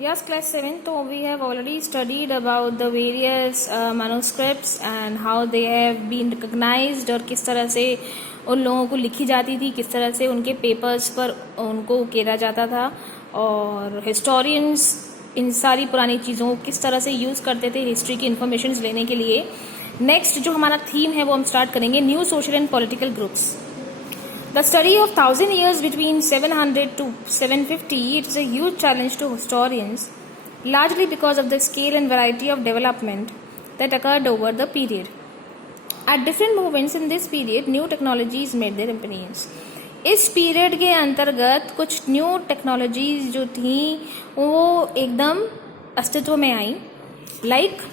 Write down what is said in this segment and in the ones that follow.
Yes, class 7. So we have already studied about the various manuscripts and how they have been recognized और किस तरह से उन लोगों को लिखी जाती थी, किस तरह से उनके पेपर्स पर उनको उकेरा जाता था और हिस्टोरियंस इन सारी पुरानी चीज़ों को किस तरह से यूज़ करते थे हिस्ट्री की इन्फॉर्मेशन लेने के लिए. नेक्स्ट जो हमारा थीम है वो हम स्टार्ट करेंगे new social and political groups. The study of 1000 years between 700 to 750, it is a huge challenge to historians, largely because of the scale and variety of development that occurred over the period. At different moments in this period, new technologies made their appearance. इस period के अंतर्गत कुछ new technologies जो थी वो एकदम अस्तित्व में आई. Like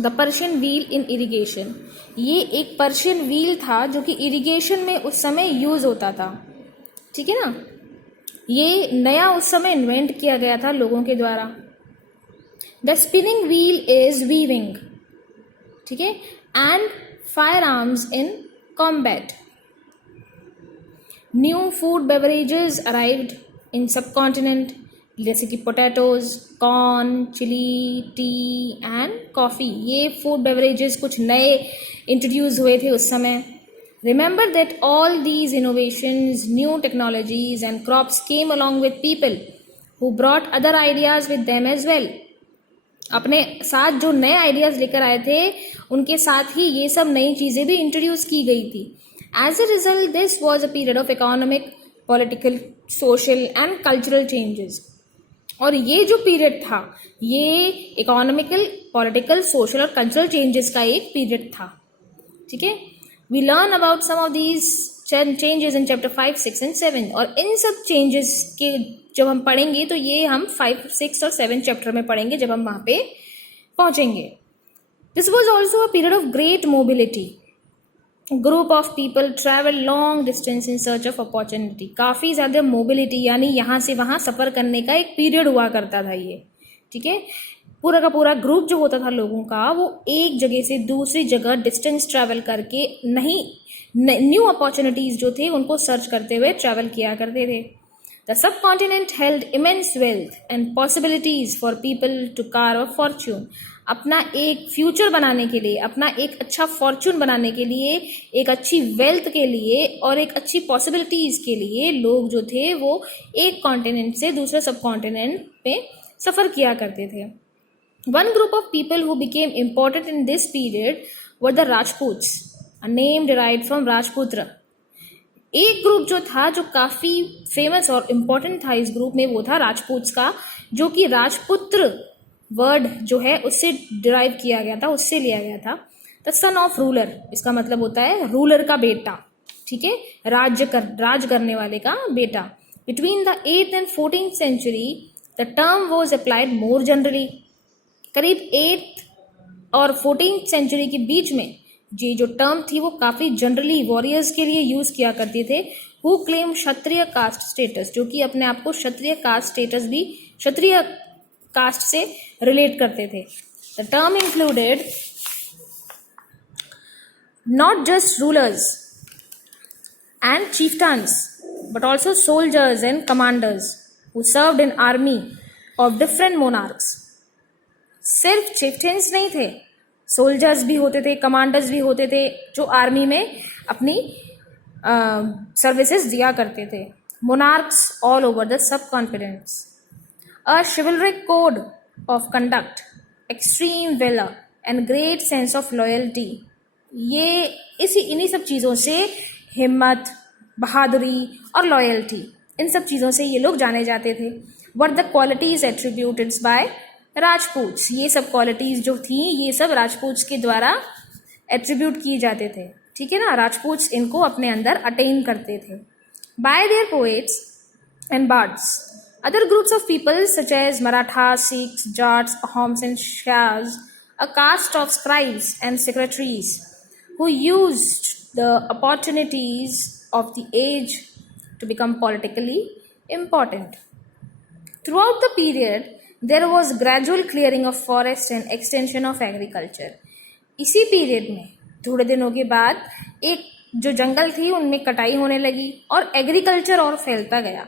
the Persian wheel in irrigation. ये एक पर्शियन व्हील था जो कि इरिगेशन में उस समय यूज होता था. ठीक है ना, ये नया उस समय इन्वेंट किया गया था लोगों के द्वारा. The spinning wheel is weaving. ठीक है. And firearms in combat. New food beverages arrived in subcontinent जैसे कि potatoes, corn, chilli, tea and coffee. ये फूड बेवरेजेस कुछ नए इंट्रोड्यूस हुए थे उस समय. Remember that all these innovations, new technologies and crops came along with people who brought other ideas with them as well. अपने साथ जो नए आइडियाज लेकर आए थे उनके साथ ही ये सब नई चीज़ें भी इंट्रोड्यूस की गई थी. As a result this was a period of economic, political, social and cultural changes. और ये जो पीरियड था ये इकोनॉमिकल, पॉलिटिकल, सोशल और कल्चरल चेंजेस का एक पीरियड था. ठीक है. We learn about some of these changes in chapter 5, 6 and 7. और इन सब चेंजेस के जब हम पढ़ेंगे तो ये हम 5, 6 और 7 चैप्टर में पढ़ेंगे जब हम वहाँ पे पहुँचेंगे. This was also a period of great mobility. Group of people travel long distance in search of opportunity. काफ़ी ज़्यादा मोबिलिटी यानी यहाँ से वहाँ सफ़र करने का एक पीरियड हुआ करता था ये. ठीक है. पूरा का पूरा ग्रुप जो होता था लोगों का वो एक जगह से दूसरी जगह डिस्टेंस ट्रैवल करके न्यू अपॉर्चुनिटीज़ जो थे उनको सर्च करते हुए ट्रैवल किया करते थे. The subcontinent held immense wealth and possibilities for people to carve a fortune. अपना एक फ्यूचर बनाने के लिए, अपना एक अच्छा फॉर्चून बनाने के लिए, एक अच्छी वेल्थ के लिए और एक अच्छी पॉसिबिलिटीज़ के लिए लोग जो थे वो एक कॉन्टिनेंट से दूसरे सब कॉन्टिनेंट पे सफ़र किया करते थे. One group of people who became important in this period were the Rajputs, a name derived from Rajputra. एक ग्रुप जो था जो काफ़ी फेमस और इम्पॉर्टेंट था इस ग्रुप में वो था राजपूत्स का, जो कि राजपुत्र वर्ड जो है उससे डिराइव किया गया था, उससे लिया गया था. द सन ऑफ रूलर, इसका मतलब होता है रूलर का बेटा. ठीक है. राज करने वाले का बेटा. Between the 8th and 14th century the term was applied more generally. करीब 8th और 14th सेंचुरी के बीच में ये जो टर्म थी वो काफ़ी जनरली वॉरियर्स के लिए यूज़ किया करते थे. Who claim Kshatriya caste status, जो कि अपने आप को क्षत्रिय कास्ट स्टेटस भी क्षत्रिय कास्ट से रिलेट करते थे. The term included not just rulers and chieftains but also soldiers and commanders who served in army of different monarchs. सिर्फ chieftains नहीं थे, सोल्जर्स भी होते थे, कमांडर्स भी होते थे जो आर्मी में अपनी सर्विसेज दिया करते थे. Monarchs all over the sub continents. A chivalric code of conduct, extreme valor and great sense of loyalty. ये इन्हीं सब चीज़ों से हिम्मत, बहादुरी और लॉयल्टी, इन सब चीज़ों से ये लोग जाने जाते थे. What the qualities attributed by राजपूत्स, ये सब क्वालिटीज़ जो थी ये सब राजपूत्स के द्वारा एट्रीब्यूट किए जाते थे. ठीक है ना. राजपूत्स इनको अपने अंदर अटेन करते थे. By their poets and bards. Other groups of people such as Marathas, Sikhs, Jats, Ahoms and Shahs, a caste of scribes and secretaries who used the opportunities of the age to become politically important. Throughout the period, there was gradual clearing of forests and extension of agriculture. इसी period में थोड़े दिनों के बाद एक जो जंगल थी उनमें कटाई होने लगी और एग्रीकल्चर और फैलता गया.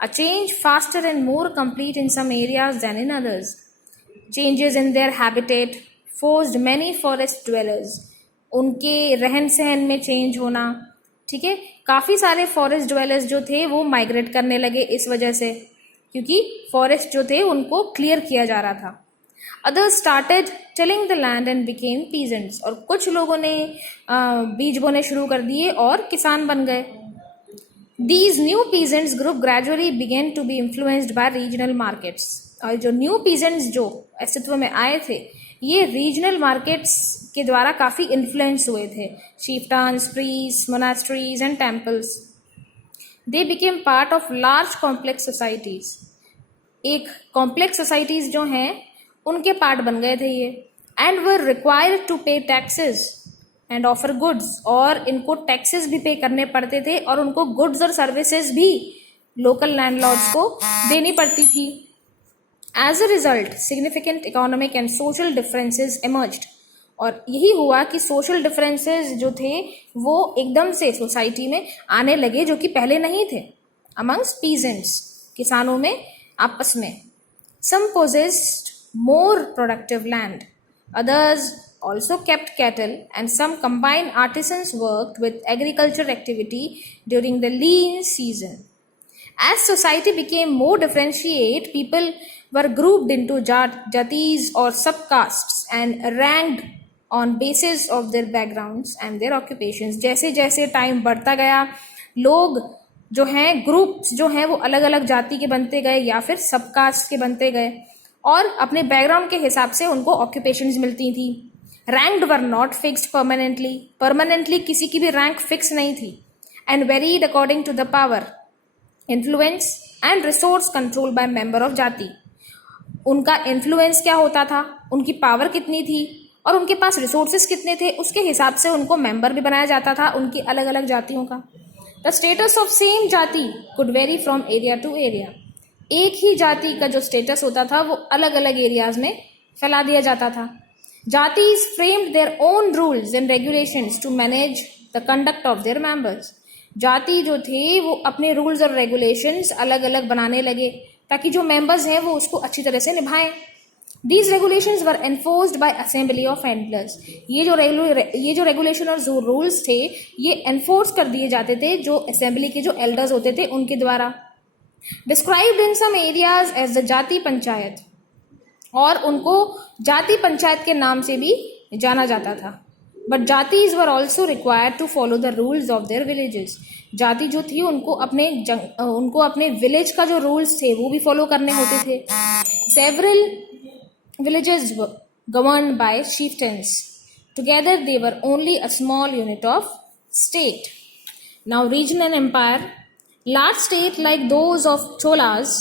a change faster and more complete in some areas than in others. Changes in their habitat forced many forest dwellers, उनके रहन सहन में चेंज होना, ठीक है, काफ़ी सारे फॉरेस्ट ड्वेलर्स जो थे वो माइग्रेट करने लगे इस वजह से, क्योंकि फॉरेस्ट जो थे उनको क्लियर किया जा रहा था. Others started tilling the land and became peasants, और कुछ लोगों ने बीज बोने शुरू कर दिए और किसान बन गए. These new peasants group gradually began to be influenced by regional markets. और जो न्यू पीजेंट्स जो अस्तित्व में आए थे ये रीजनल मार्केट्स के द्वारा काफ़ी इन्फ्लुएंस हुए थे. chieftains, priests, monasteries and temples. They became part of large complex societies. एक कॉम्प्लेक्स सोसाइटीज जो हैं उनके पार्ट बन गए थे ये. एंड वर रिक्वायर्ड टू पे टैक्सेस एंड ऑफर गुड्स, और इनको टैक्सेस भी पे करने पड़ते थे और उनको गुड्स और सर्विसेज भी लोकल लैंडलॉर्ड्स को देनी पड़ती थी. As a result significant economic and social differences emerged, और यही हुआ कि सोशल डिफरेंसेस जो थे वो एकदम से सोसाइटी में आने लगे जो कि पहले नहीं थे. अमंग्स पीजेंट्स, किसानों में आपस में. Some possessed more productive land, others also kept cattle, and some combined artisans worked with agricultural activity during the lean season. As society became more differentiated, people were grouped into jatis or subcastes and ranked on basis of their backgrounds and their occupations. जैसे जैसे time बढ़ता गया लोग जो हैं groups जो हैं वो अलग अलग जाति के बनते गए या फिर सबकास्ट के बनते गए और अपने बैकग्राउंड के हिसाब से उनको ऑक्यूपेशंस मिलती थी. Ranked were not fixed permanently किसी की भी रैंक फिक्स नहीं थी. And varied according to the power, influence and resource control by member of jati. उनका इन्फ्लुएंस क्या होता था, उनकी पावर कितनी थी और उनके पास रिसोर्सेज कितने थे, उसके हिसाब से उनको मेंबर भी बनाया जाता था उनकी अलग अलग जातियों का. The status of same jati could vary from area to area. एक ही जाति का जो स्टेटस होता था वो अलग अलग एरियाज में फैला दिया जाता था. Jatis framed their own rules and regulations to manage the conduct of their members. जाति जो थे वो अपने रूल्स और रेगुलेशंस अलग अलग बनाने लगे ताकि जो मेंबर्स हैं वो उसको अच्छी तरह से निभाएं. These regulations were enforced by assembly of elders. ये जो रेगुलेशन और जो रूल्स थे ये एनफोर्स कर दिए जाते थे जो असेंबली के जो एल्डर्स होते थे उनके द्वारा. Described in some areas as the जाति पंचायत, और उनको जाति पंचायत के नाम से भी जाना जाता था. But jatis were also required to follow the rules of their villages. जाति जो थी उनको अपने विलेज का जो रूल्स थे वो भी फॉलो करने होते थे. Several villages were governed by chieftains. Together they were only a small unit of state. Now region and empire. Large state like those of Cholas,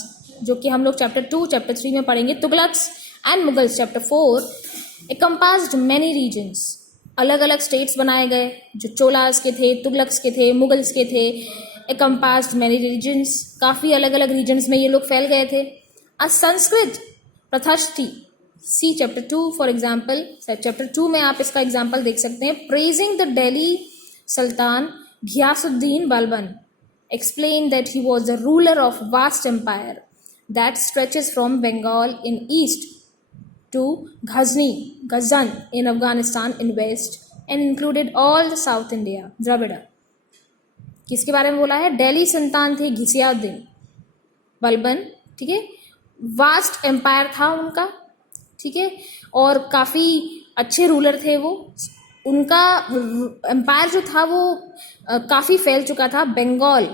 जो कि हम लोग चैप्टर 2, चैप्टर 3 में पढ़ेंगे, Tughlaqs and Mughals chapter 4, encompassed many regions. अलग अलग states बनाए गए जो चोलास के थे, तुगलक्स के थे, मुगल्स के थे. encompassed many regions, काफ़ी अलग अलग रीजन्स में ये लोग फैल गए थे. A संस्कृत प्रथास्थी, see chapter 2 for example. Chapter 2 में आप इसका एग्जाम्पल देख सकते हैं. Praising the Delhi sultan Ghiyasuddin Balban explained that he was the ruler of vast empire that stretches from Bengal in east to Ghazan in Afghanistan in west and included all the South India. Dravida किसके बारे में बोला है? दिल्ली सुल्तान थे घियासुद्दीन बलबन, ठीक है. वास्ट एम्पायर था उनका, ठीक है, और काफ़ी अच्छे रूलर थे वो. उनका एम्पायर जो था वो काफ़ी फैल चुका था. बंगाल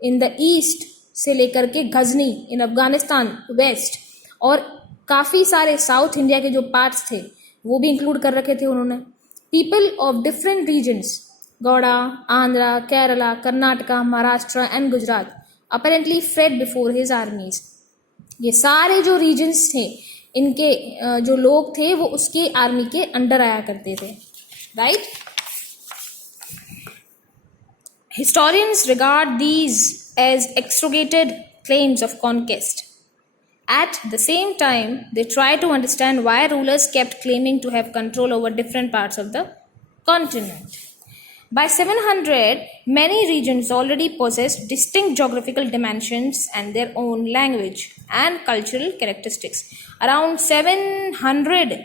इन द ईस्ट से लेकर के गजनी इन अफगानिस्तान वेस्ट, और काफ़ी सारे साउथ इंडिया के जो पार्ट्स थे वो भी इंक्लूड कर रखे थे उन्होंने. People of different regions, Gauda, Andhra, Kerala, Karnataka, Maharashtra and Gujarat apparently fled before his armies. ये सारे जो रीजन्स थे इनके जो लोग थे वो उसके आर्मी के अंडर आया करते थे, right. Historians regard these as exaggerated claims of conquest. At the same time, they try to understand why rulers kept claiming to have control over different parts of the continent. By 700, many regions already possessed distinct geographical dimensions and their own language and cultural characteristics. Around 700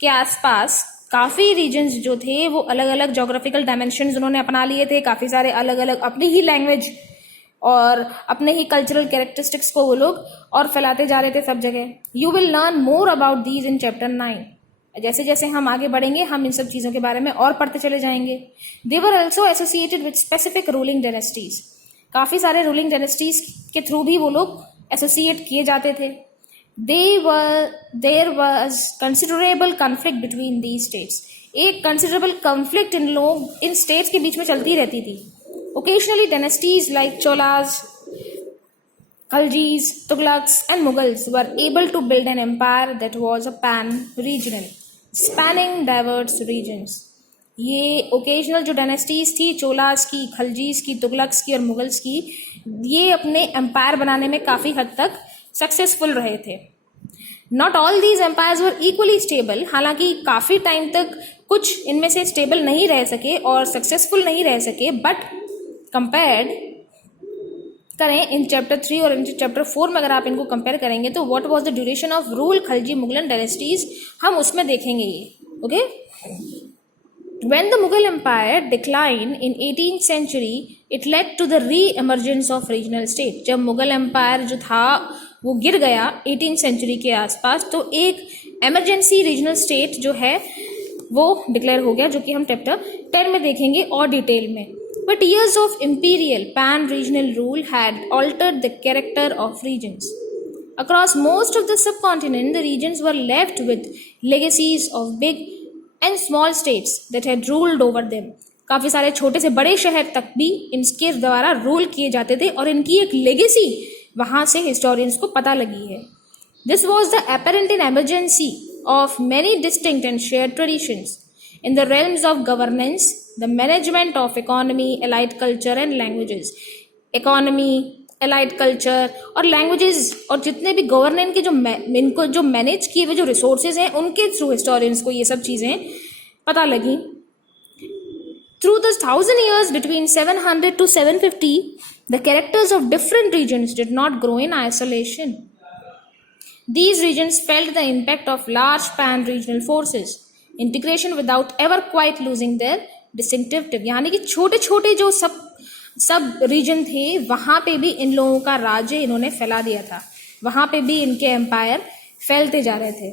के आसपास काफ़ी regions जो थे वो अलग अलग geographical dimensions उन्होंने अपना लिए थे, काफ़ी सारे अलग अलग अपनी ही लैंग्वेज और अपने ही कल्चरल कैरेक्टरिस्टिक्स को वो लोग और फैलाते जा रहे थे सब जगह. You will learn more about these in chapter 9. जैसे जैसे हम आगे बढ़ेंगे हम इन सब चीज़ों के बारे में और पढ़ते चले जाएंगे. They were also associated with specific ruling dynasties. काफ़ी सारे रूलिंग डायनेस्टीज के थ्रू भी वो लोग एसोसिएट किए जाते थे. There was considerable conflict between these states. एक कंसिडरेबल कॉन्फ्लिक्ट इन स्टेट्स के बीच में चलती रहती थी. Occasionally dynasties like Cholas, Khaljis, Tughlaqs and Mughals were able to build an empire that was a pan-regional, spanning diverse regions. ये ओकेजनल जो डायनेस्टीज थी, चोलास की, खलजीज की, तुगलक्स की और मुगल्स की, ये अपने एम्पायर बनाने में काफ़ी हद तक सक्सेसफुल रहे थे. Not all these empires were equally stable. हालांकि काफ़ी टाइम तक कुछ इनमें से स्टेबल नहीं रह सके और सक्सेसफुल नहीं रह सके, बट कंपेयर्ड करें इन चैप्टर 3 और इन चैप्टर 4 में अगर आप इनको कंपेयर करेंगे तो what was the duration of rule Khalji मुगलन डायनेस्टीज हम उसमें देखेंगे ये. Okay, when the Mughal empire decline in 18th century it led to the reemergence of regional state. जब मुगल एम्पायर जो था वो गिर गया 18th century के आसपास, तो एक एमरजेंसी रीजनल स्टेट जो है वो डिक्लेयर हो गया, जो कि हम चैप्टर 10 में देखेंगे और डिटेल में. But years of imperial pan-regional rule had altered the character of regions. Across most of the subcontinent, the regions were left with legacies of big and small states that had ruled over them. काफ़ी सारे छोटे से बड़े शहर तक भी इनके द्वारा रूल किए जाते थे और इनकी एक लेगेसी वहाँ से हिस्टोरियंस को पता लगी है. This was the apparent emergency of many distinct and shared traditions in the realms of governance, the management of economy, allied culture and languages. Economy, allied culture और languages और जितने भी गवर्नेंस के जो इनको जो मैनेज किए हुए जो रिसोर्सेज हैं उनके थ्रू हिस्टोरियंस को ये सब चीज़ें पता लगी. Through the 1000 years between 700 to 750, the characters of different regions did not grow in isolation. These regions felt the impact of large pan-regional forces. Integration without ever quite losing their distinctiveness. यानी कि छोटे छोटे जो सब reason थे वहाँ पे भी इन लोगों का राज्य इन्होंने फैला दिया था, वहाँ पे भी इनके एम्पायर फैलते जा रहे थे.